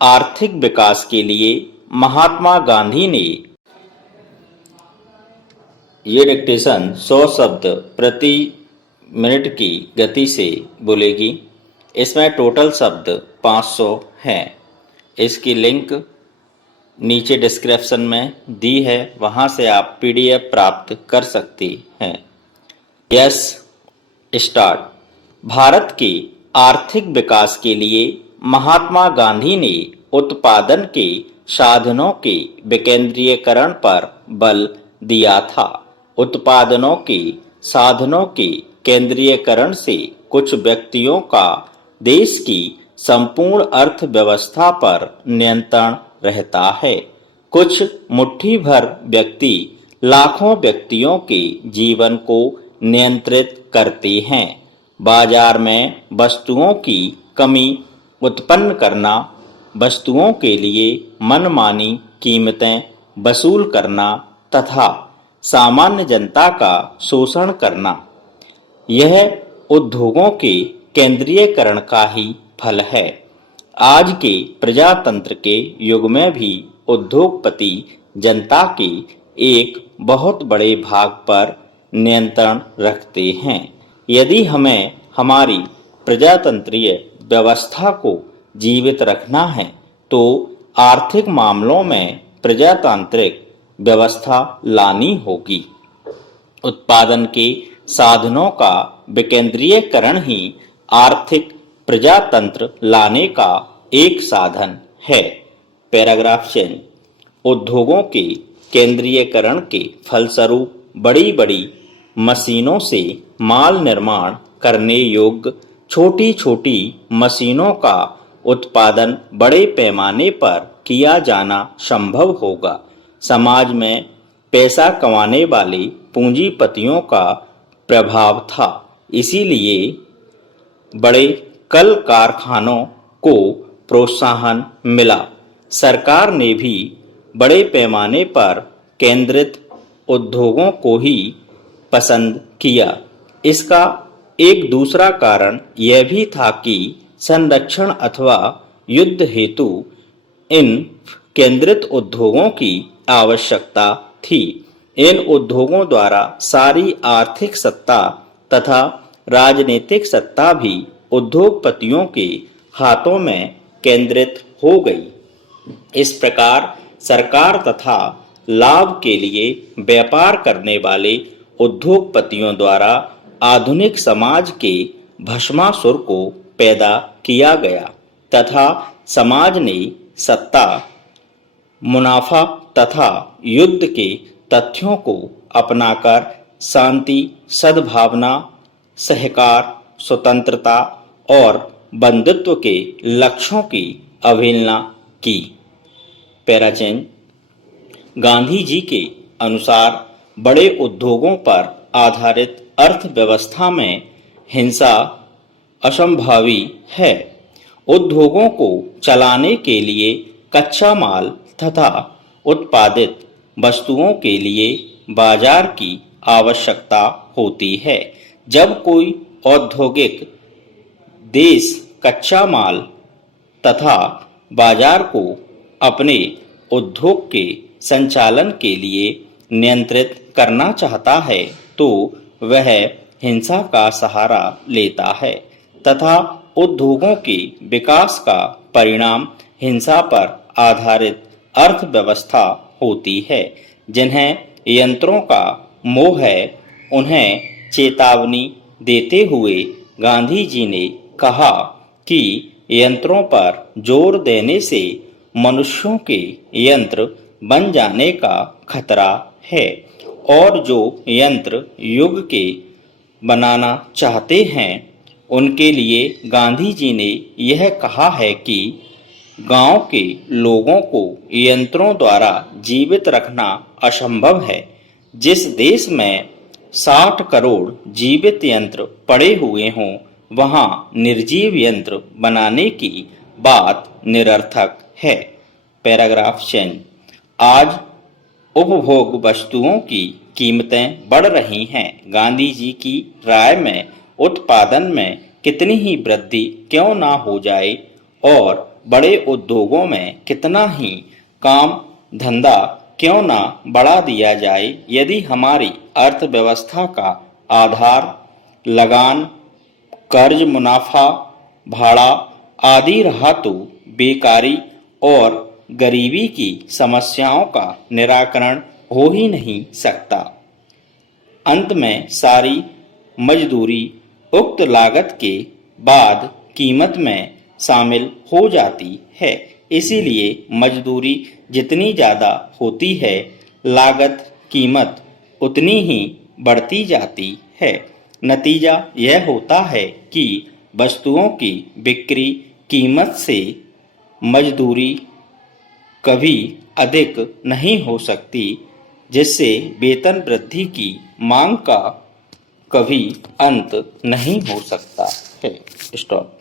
आर्थिक विकास के लिए महात्मा गांधी ने ये डिक्टेशन 100 शब्द प्रति मिनट की गति से बोलेगी। इसमें टोटल शब्द 500 हैं। इसकी लिंक नीचे डिस्क्रिप्शन में दी है, वहां से आप पीडीएफ प्राप्त कर सकती हैं। Yes start. भारत के आर्थिक विकास के लिए महात्मा गांधी ने उत्पादन के साधनों के विकेंद्रीयकरण पर बल दिया था। उत्पादनों के साधनों के केंद्रीयकरण से कुछ व्यक्तियों का देश की संपूर्ण अर्थव्यवस्था पर नियंत्रण रहता है। कुछ मुट्ठी भर व्यक्ति लाखों व्यक्तियों के जीवन को नियंत्रित करते हैं। बाजार में वस्तुओं की कमी उत्पन्न करना, वस्तुओं के लिए मनमानी कीमतें वसूल करना तथा सामान्य जनता का शोषण करना, यह उद्योगों के केंद्रीयकरण का ही फल है। आज के प्रजातंत्र के युग में भी उद्योगपति जनता के एक बहुत बड़े भाग पर नियंत्रण रखते हैं। यदि हमें हमारी प्रजातंत्रीय व्यवस्था को जीवित रखना है तो आर्थिक मामलों में प्रजातांत्रिक व्यवस्था लानी होगी। उत्पादन के साधनों का विकेंद्रीयकरण ही आर्थिक प्रजातंत्र लाने का एक साधन है। Paragraph change. उद्योगों के केंद्रीयकरण के फलस्वरूप बड़ी बड़ी मशीनों से माल निर्माण करने योग्य छोटी छोटी मशीनों का उत्पादन बड़े पैमाने पर किया जाना संभव होगा। समाज में पैसा कमाने वाले पूंजीपतियों का प्रभाव था, इसीलिए बड़े कल कारखानों को प्रोत्साहन मिला। सरकार ने भी बड़े पैमाने पर केंद्रित उद्योगों को ही पसंद किया। इसका एक दूसरा कारण यह भी था कि संरक्षण अथवा युद्ध हेतु इन केंद्रित उद्योगों की आवश्यकता थी। इन उद्योगों द्वारा सारी आर्थिक सत्ता तथा राजनीतिक सत्ता भी उद्योगपतियों के हाथों में केंद्रित हो गई। इस प्रकार सरकार तथा लाभ के लिए व्यापार करने वाले उद्योगपतियों द्वारा आधुनिक समाज के भस्मासुर को पैदा किया गया तथा समाज ने सत्ता, मुनाफा तथा युद्ध के तथ्यों को अपनाकर शांति, सद्भावना, सहकार, स्वतंत्रता और बंधुत्व के लक्ष्यों की अवहेलना की। पैराचेंज। गांधी जी के अनुसार बड़े उद्योगों पर आधारित अर्थव्यवस्था में हिंसा असंभावी है। उद्योगों को चलाने के लिए कच्चा माल तथा उत्पादित वस्तुओं के लिए बाजार की आवश्यकता होती है। जब कोई औद्योगिक देश कच्चा माल तथा बाजार को अपने उद्योग के संचालन के लिए नियंत्रित करना चाहता है तो वह हिंसा का सहारा लेता है तथा उद्योगों के विकास का परिणाम हिंसा पर आधारित अर्थव्यवस्था होती है। जिन्हें यंत्रों का मोह है, उन्हें चेतावनी देते हुए गांधी जी ने कहा कि यंत्रों पर जोर देने से मनुष्यों के यंत्र बन जाने का खतरा है और जो यंत्र युग के बनाना चाहते हैं उनके लिए गांधी जी ने यह कहा है कि गांव के लोगों को यंत्रों द्वारा जीवित रखना असंभव है। जिस देश में 60 करोड़ जीवित यंत्र पड़े हुए हों वहां निर्जीव यंत्र बनाने की बात निरर्थक है। Paragraph change. आज उपभोग वस्तुओं की कीमतें बढ़ रही हैं। गांधी जी की राय में उत्पादन में कितनी ही वृद्धि क्यों ना हो जाए और बड़े उद्योगों में कितना ही काम धंधा क्यों ना बढ़ा दिया जाए, यदि हमारी अर्थव्यवस्था का आधार लगान, कर्ज, मुनाफा, भाड़ा आदि रहा तो बेकारी और गरीबी की समस्याओं का निराकरण हो ही नहीं सकता। अंत में सारी मजदूरी उक्त लागत के बाद कीमत में शामिल हो जाती है। इसीलिए मजदूरी जितनी ज़्यादा होती है, लागत कीमत उतनी ही बढ़ती जाती है। नतीजा यह होता है कि वस्तुओं की बिक्री कीमत से मजदूरी कभी अधिक नहीं हो सकती, जिससे वेतन वृद्धि की मांग का कभी अंत नहीं हो सकता है। स्टॉप।